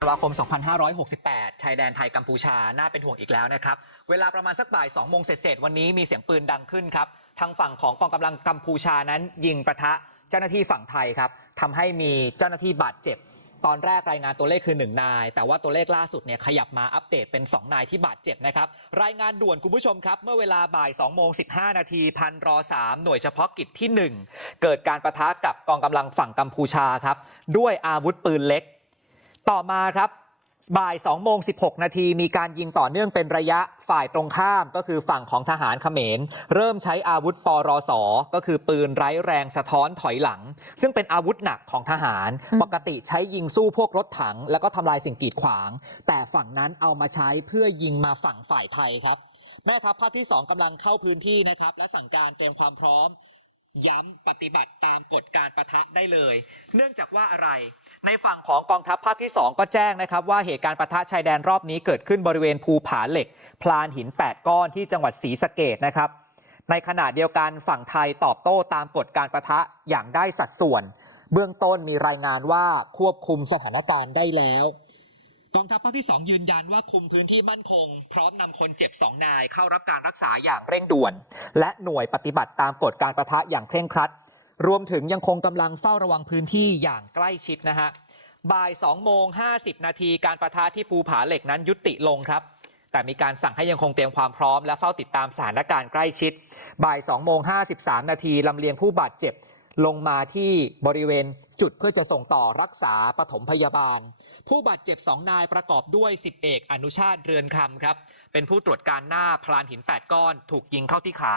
ธันวาคม 2568 ชายแดนไทยกัมพูชา น่าเป็นห่วงอีกแล้วนะครับ เวลาประมาณสักบ่าย 2 โมงเศษวันนี้มีเสียงปืนดังขึ้นครับ ทางฝั่งของกองกำลังกัมพูชานั้น ยิงประทะเจ้าหน้าที่ฝั่งไทยครับทำให้มีเจ้าหน้าที่บาดเจ็บ ตอนแรกรายงานตัวเลขคือ 1 นาย แต่ว่าตัวเลขล่าสุดเนี่ยขยับมาอัปเดตเป็น 2 นายที่บาดเจ็บนะครับ รายงานด่วนคุณผู้ชมครับ เมื่อเวลาบ่าย2โมง15 นาทีพันรอ3หน่วยเฉพาะกิจที่ 1 เกิดการประทะกับกองกำลังฝั่งกัมพูชาครับ ด้วยอาวุธปืนเล็ก ต่อมาครับบ่าย2โมง16 นาทีมีการยิงต่อเนื่องเป็นระยะฝ่ายตรงข้ามก็คือฝั่งของทหารเขมร เริ่มใช้อาวุธปรสก็คือปืนไร้แรงสะท้อนถอยหลัง ซึ่งเป็นอาวุธหนักของทหาร ปกติใช้ยิงสู้พวกรถถัง แล้วก็ทำลายสิ่งกีดขวาง แต่ฝั่งนั้นเอามาใช้เพื่อยิงมาฝั่งฝ่ายไทยครับ แม่ทัพภาคที่ 2กำลังเข้าพื้นที่นะครับและสั่งการเตรียมความพร้อม ย้ำปฏิบัติตามกฎการประทะได้เลย เนื่องจากว่าอะไร ในฝั่งของกองทัพภาคที่ 2 ก็แจ้งนะครับ ว่าเหตุการณ์ประทะชายแดนรอบนี้เกิดขึ้นบริเวณภูผาเหล็ก พลานหิน 8 ก้อนที่จังหวัดศรีสะเกดนะครับ ในขณะเดียวกันฝั่งไทยตอบโต้ตามกฎการประทะอย่างได้สัดส่วน เบื้องต้นมีรายงานว่าควบคุมสถานการณ์ได้แล้ว กองทัพภาคที่ 2 ยืนยันว่าคุมพื้นที่มั่นคง พร้อมนำคนเจ็บ 2 นายเข้ารับการรักษาอย่างเร่งด่วน และหน่วยปฏิบัติตามกฎการประทะอย่างเคร่งครัด รวมถึงยังคงกำลังเฝ้าระวังพื้นที่อย่างใกล้ชิดนะฮะบ่าย2โมง50 นาทีการประทะที่ภูผาเหล็กนั้นยุติลงครับ แต่มีการสั่งให้ยังคงเตรียมความพร้อมและเฝ้าติดตามสถานการณ์ใกล้ชิด บ่าย2โมง53 นาทีลำเลียงผู้บาดเจ็บ ลงมาที่บริเวณจุดเพื่อจะส่งต่อรักษาปฐมพยาบาล ผู้บาดเจ็บ2นายประกอบด้วย10เอกอนุชาติเรือนคำครับ เป็นผู้ตรวจการหน้าพลานหิน8ก้อน ถูกยิงเข้าที่ขา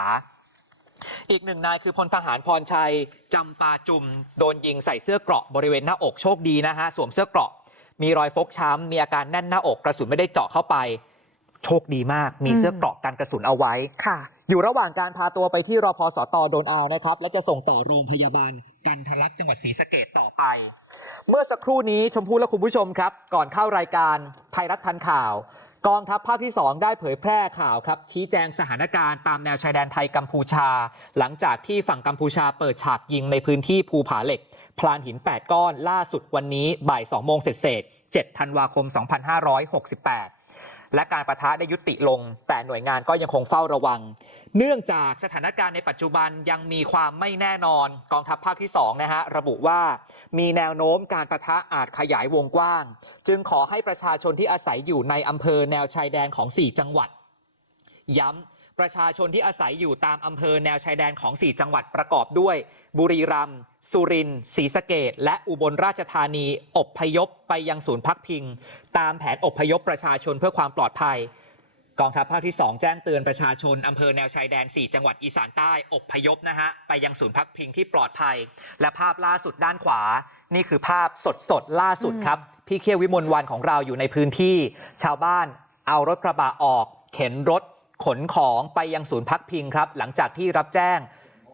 อีกหนึ่งนายคือพลทหารพรชัยจำปาจุม โดนยิงใส่เสื้อเกราะบริเวณหน้าอกโชคดีนะฮะสวมเสื้อเกราะ มีรอยฟกช้ำมีอาการแน่นหน้าอกกระสุนไม่ได้เจาะเข้าไป โชคดีมาก มีเสื้อเกราะกันกระสุนเอาไว้ค่ะ อยู่ระหว่างการพาตัวไปที่รพสตโดนอาวนะครับ และจะส่งต่อโรงพยาบาลกันทลักษณ์จังหวัดศรีสะเกดต่อไป เมื่อสักครู่นี้ชมพู่และคุณผู้ชมครับ ก่อนเข้ารายการไทยรัฐทันข่าว กองทัพภาคที่ 2 ได้เผยแพร่ข่าวครับ ชี้แจงสถานการณ์ตามแนวชายแดนไทยกัมพูชา หลังจากที่ฝั่งกัมพูชาเปิดฉากยิงในพื้นที่ภูผาเหล็ก พลานหิน 8 ก้อนล่าสุดวันนี้บ่าย2โมงเศษๆ7ธันวาคม 2568 และการประทะได้ยุติลง แต่หน่วยงานก็ยังคงเฝ้าระวัง เนื่องจากสถานการณ์ในปัจจุบันยังมีความไม่แน่นอนกองทัพภาคที่2นะฮะระบุว่ามีแนวโน้มการประทะอาจขยายวงกว้าง จึงขอให้ประชาชนที่อาศัยอยู่ในอำเภอแนวชายแดนของ 4 จังหวัด ย้ำ ประชาชนที่อาศัยอยู่ตามอำเภอแนวชายแดนของ 4 จังหวัดประกอบด้วย บุรีรัมย์สุรินทร์ศรีสะเกดและอุบลราชธานีอบพยพไปยังศูนย์พักพิง ตามแผนอบพยพประชาชนเพื่อความปลอดภัย กองทัพภาคที่ 2 แจ้งเตือนประชาชนอำเภอแนวชายแดน 4 จังหวัดอีสานใต้อบพยพนะฮะไปยังศูนย์พักพิงที่ปลอดภัย และภาพล่าสุดด้านขวา นี่คือภาพสดสดๆล่าสุดครับพี่เคียววิมลวันของเราอยู่ในพื้นที่ ชาวบ้านเอารถกระบะออก เข็นรถ ขนของไปยังศูนย์พักพิงครับหลังจากที่รับแจ้ง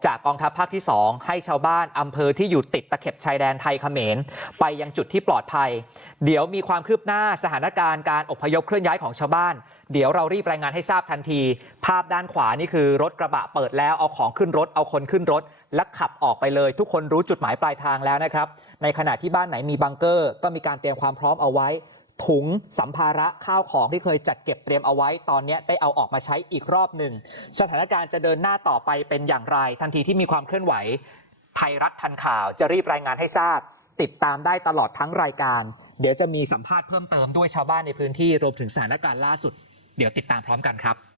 จากกองทัพภาคที่ 2 ให้ชาวบ้านอำเภอที่อยู่ติดตะเข็บชายแดนไทยเขมร ไปยังจุดที่ปลอดภัย เดี๋ยวมีความคืบหน้าสถานการณ์การอพยพเคลื่อนย้ายของชาวบ้าน เดี๋ยวเรารีบรายงานให้ทราบทันที ภาพด้านขวานี่คือรถกระบะเปิดแล้วเอาของขึ้นรถเอาคนขึ้นรถ และขับออกไปเลย ทุกคนรู้จุดหมายปลายทางแล้วนะครับ ในขณะที่บ้านไหนมีบังเกอร์ ก็มีการเตรียมความพร้อมเอาไว้ ถุงสัมภาระข้าวของที่เคยจัดเก็บเตรียมเอาไว้ ตอนนี้ได้เอาออกมาใช้อีกรอบหนึ่ง สถานการณ์จะเดินหน้าต่อไปเป็นอย่างไร ทันทีที่มีความเคลื่อนไหว ไทยรัฐทันข่าวจะรีบรายงานให้ทราบ ติดตามได้ตลอดทั้งรายการ เดี๋ยวจะมีสัมภาษณ์เพิ่มเติมด้วยชาวบ้านในพื้นที่รวมถึงสถานการณ์ล่าสุด เดี๋ยวติดตามพร้อมกันครับ